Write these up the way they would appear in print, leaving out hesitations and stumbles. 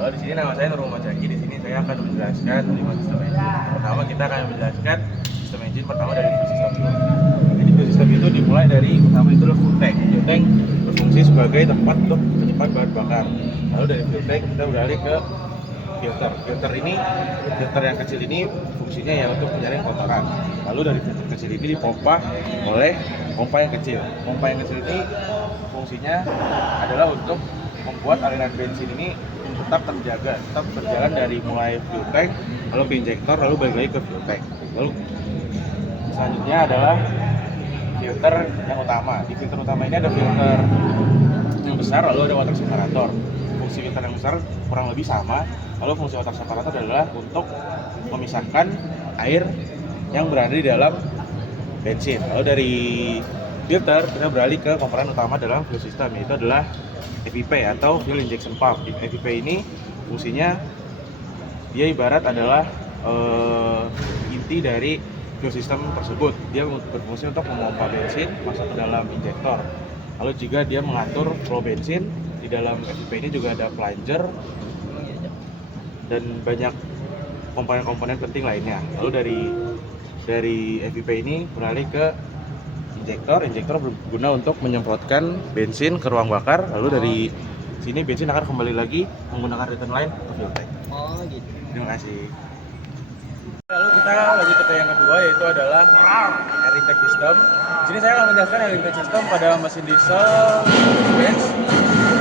Kalau di sini nama saya Nurul Macaki, di sini saya akan menjelaskan 5 sistem engine. Pertama kita akan menjelaskan sistem engine pertama dari fuel system itu. Jadi fuel system itu dimulai dari pertama itu adalah fuel tank. Fuel tank berfungsi sebagai tempat untuk menyimpan bahan bakar. Lalu dari fuel tank kita beralih ke filter. Filter yang kecil ini fungsinya ya untuk menyaring kotoran. Lalu dari filter kecil ini dipompa oleh pompa yang kecil. Pompa yang kecil ini fungsinya adalah untuk membuat aliran bensin ini tetap terjaga, tetap berjalan dari mulai fuel tank, lalu ke injektor, lalu balik lagi ke fuel tank. Lalu selanjutnya adalah filter yang utama. Di filter utama ini ada filter yang besar, lalu ada water separator. Fungsi filter yang besar kurang lebih sama. Lalu fungsi water separator adalah untuk memisahkan air yang berada di dalam bensin. Lalu dari filter kita beralih ke komponen utama dalam fuel system, yaitu adalah FIP atau fuel injection pump. Di FIP ini fungsinya dia ibarat adalah inti dari fuel system tersebut. Dia berfungsi untuk memompa bensin masuk ke dalam injektor. Lalu juga dia mengatur flow bensin. Di dalam FIP ini juga ada plunger dan banyak komponen-komponen penting lainnya. Lalu dari FIP ini beralih ke injektor. Injektor berguna untuk menyemprotkan bensin ke ruang bakar. Lalu dari sini bensin akan kembali lagi menggunakan return line ke fuel tank. Oh gitu. Terima kasih. Lalu kita lanjut ke yang kedua, yaitu adalah air intake system. Di sini saya akan menjelaskan air intake system pada mesin diesel Benz.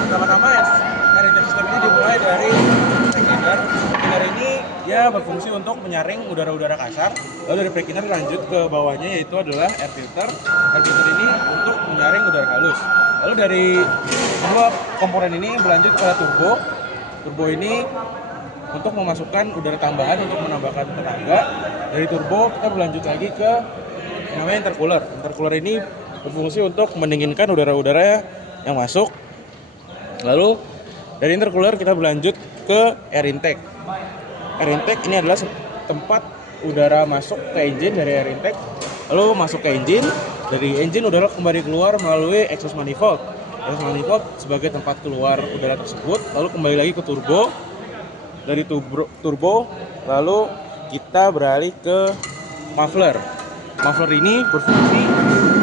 Pertama-tama air intake system ini dimulai dari brake cleaner. Brake cleaner ini dia berfungsi untuk menyaring udara-udara kasar. Lalu dari brake cleaner lanjut ke bawahnya, yaitu adalah air filter. Air filter ini untuk menyaring udara halus. Lalu dari dua komponen ini berlanjut ke turbo. Turbo ini untuk memasukkan udara tambahan untuk menambahkan tenaga. Dari turbo kita berlanjut lagi ke namanya intercooler. Intercooler ini berfungsi untuk mendinginkan udara-udara yang masuk. Lalu dari intercooler kita berlanjut ke air intake. Air intake ini adalah tempat udara masuk ke engine dari air intake, lalu masuk ke engine. Dari engine udara kembali keluar melalui exhaust manifold. Exhaust manifold sebagai tempat keluar udara tersebut, lalu kembali lagi ke turbo. Dari turbo lalu kita beralih ke muffler. Muffler ini berfungsi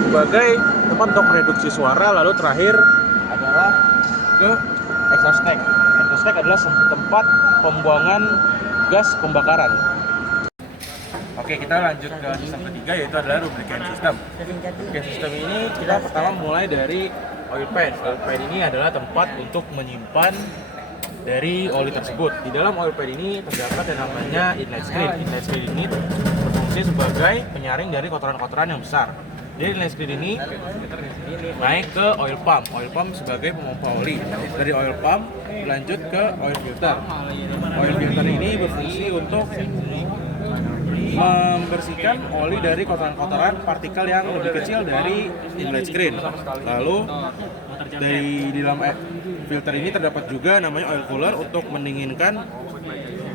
sebagai tempat untuk mereduksi suara. Lalu terakhir adalah ke exhaust tank. Exhaust tank adalah tempat pembuangan gas pembakaran. Oke, kita lanjut ke sistem ketiga, yaitu adalah lubricant system. Lubricant system ini kita pertama mulai dari oil pan. Oil pan ini adalah tempat untuk menyimpan dari oli tersebut. Di dalam oil pan ini terdapat yang namanya inlet screen. Inlet screen ini berfungsi sebagai penyaring dari kotoran-kotoran yang besar. Jadi inlet screen ini naik ke oil pump. Oil pump sebagai pemompa oli. Dari oil pump lanjut ke oil filter. Oil filter ini berfungsi untuk membersihkan oli dari kotoran-kotoran partikel yang lebih kecil dari inlet screen. Lalu dari di dalam filter ini terdapat juga namanya oil cooler untuk mendinginkan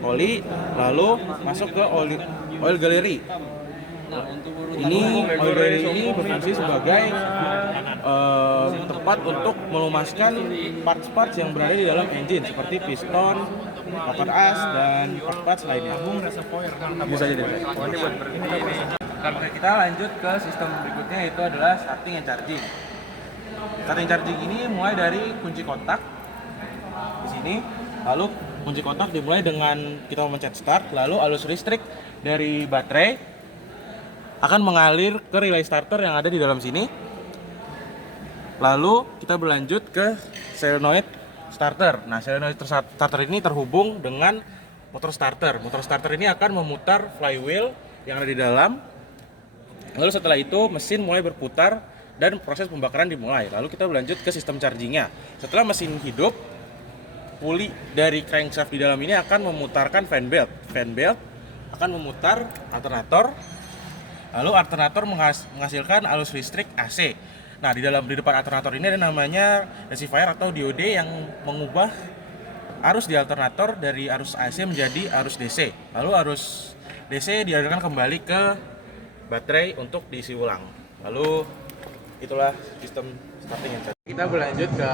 oli, lalu masuk ke oil gallery. Oil gallery ini berfungsi sebagai tempat untuk melumaskan parts-parts yang berada di dalam engine seperti piston, koper as, dan parts-parts lainnya. Bisa aja deh. Kita lanjut ke sistem berikutnya, yaitu adalah starting and charging. Starting charging ini mulai dari kunci kontak di sini, lalu kunci kontak dimulai dengan kita memencet start, lalu arus listrik dari baterai akan mengalir ke relay starter yang ada di dalam sini. Lalu kita berlanjut ke solenoid starter. Nah, solenoid starter ini terhubung dengan motor starter. Motor starter ini akan memutar flywheel yang ada di dalam. Lalu setelah itu mesin mulai berputar dan proses pembakaran dimulai. Lalu kita berlanjut ke sistem chargingnya. Setelah mesin hidup, puli dari crankshaft di dalam ini akan memutarkan fan belt. Fan belt akan memutar alternator. Lalu alternator menghasilkan arus listrik AC. Nah, di depan alternator ini ada namanya rectifier atau diode yang mengubah arus di alternator dari arus AC menjadi arus DC. Lalu arus DC dialirkan kembali ke baterai untuk diisi ulang. Lalu itulah sistem starting and charging. Kita berlanjut ke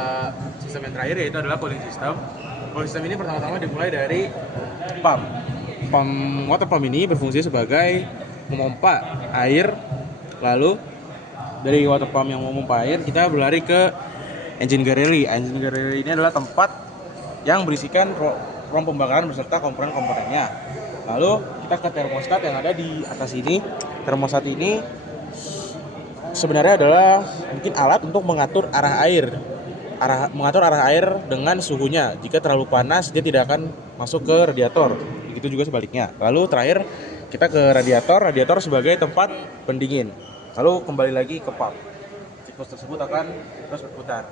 sistem yang terakhir, yaitu adalah cooling system. Kalau sistem ini pertama-tama dimulai dari pump. Water pump ini berfungsi sebagai memompa air, lalu dari water pump yang memompa air kita berlari ke engine gallery. Engine gallery ini adalah tempat yang berisikan ruang pembakaran beserta komponen-komponennya. Lalu kita ke termostat yang ada di atas ini. Termostat ini sebenarnya adalah mungkin alat untuk mengatur arah air dengan suhunya. Jika terlalu panas dia tidak akan masuk ke radiator. Begitu juga sebaliknya. Lalu terakhir kita ke radiator sebagai tempat pendingin. Lalu kembali lagi ke pump. Siklus tersebut akan terus berputar.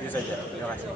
Itu saja. Terima kasih.